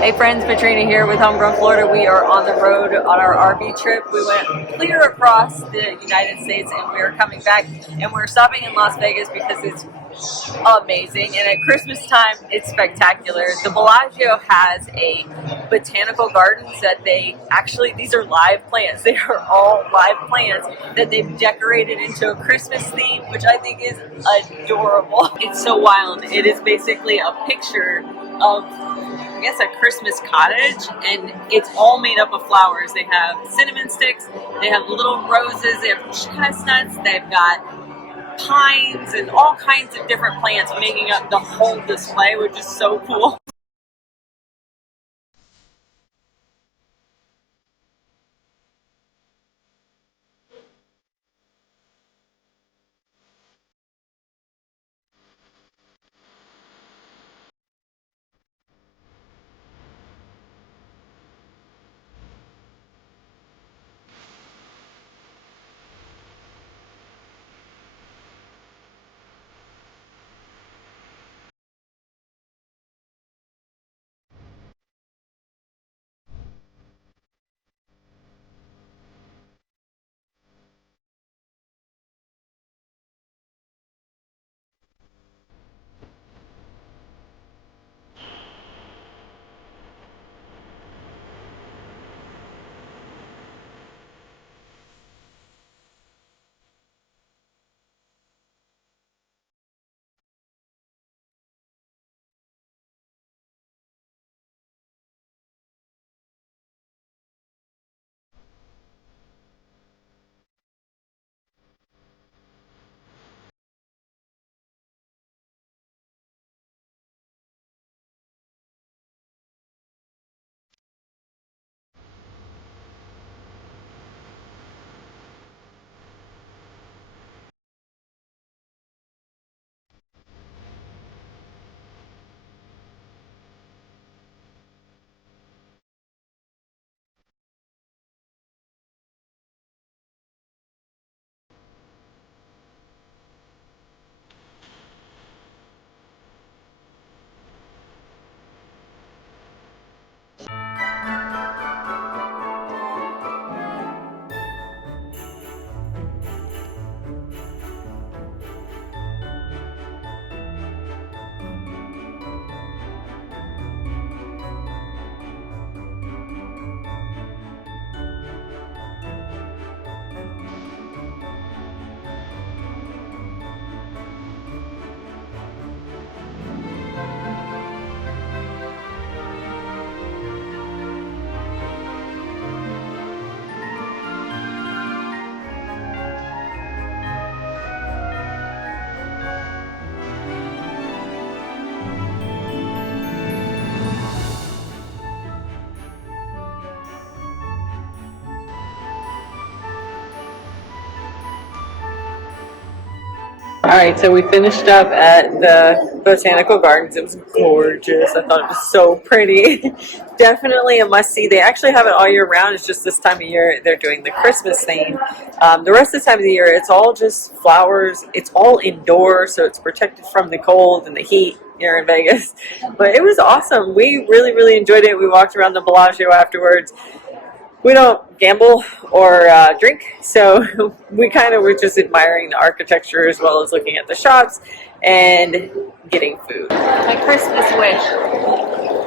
Hey friends, Katrina here with Homegrown Florida. We are on the road on our RV trip. We went clear across the United States and we are coming back and we're stopping in Las Vegas because it's amazing, and at Christmas time it's spectacular. The Bellagio has a botanical gardens that these are live plants. They are all live plants that they've decorated into a Christmas theme, which I think is adorable. It's so wild. It is basically a picture of, I guess, a Christmas cottage, and it's all made up of flowers. They have cinnamon sticks, they have little roses, they have chestnuts, they've got pines and all kinds of different plants making up the whole display, which is so cool. Alright, so we finished up at the Botanical Gardens. It was gorgeous. I thought it was so pretty. Definitely a must-see. They actually have it all year round. It's just this time of year they're doing the Christmas thing. The rest of the time of the year, it's all just flowers. It's all indoors, so it's protected from the cold and the heat here in Vegas. But it was awesome. We really, really enjoyed it. We walked around the Bellagio afterwards. We don't gamble or drink, so we kind of were just admiring the architecture as well as looking at the shops and getting food. My Christmas wish.